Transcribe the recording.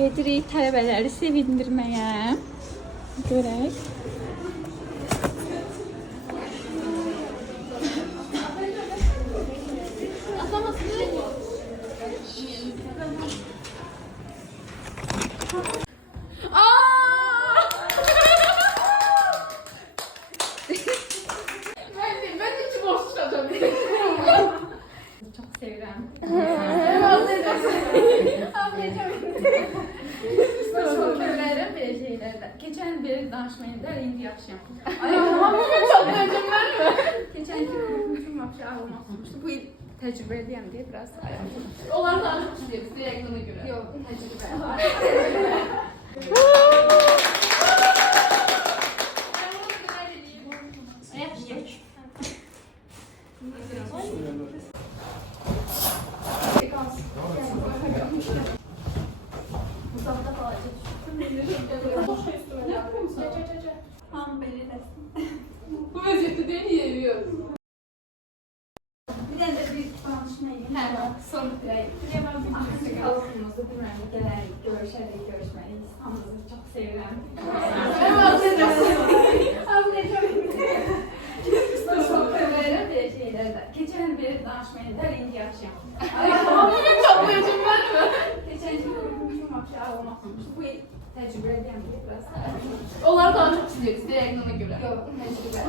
gedirik tələbələri sevindirməyə. Görək. Çok sevirəm. Çok sevirəm belə şeylərdə. Keçən beri danışmayında indi yaxşıyam. Ay, hamımın çok təcrübəm var. Keçən ki, bütün vapşı ağlamaq olmuşdu. Bu il təcrübəliyəm deyə biraz ayağım. Onları daha çok istiyoruz reaksiyona göre. Yox, təcrübə. Hamı belə eləsin. Bu vaziyette değil mi yiyoruz? Bir dənə də bir danışma edeyim. Son direkt. Alımımızı bilməm, gələrik, görüşərik, görüşməyiz. Hamınızı çox sevirəm. Çok sevirəm belə şeylərdə. Keçən beri danışmayında indi yaxşıyam. Hamımın çok tecrübem var mı? Keçən ki, bütün vapşı ağlamaq olmuşdu. Bu il təcrübəliyəm deyə biraz. Onları daha çok istiyoruz reaksiyona göre. Yox, təcrübə.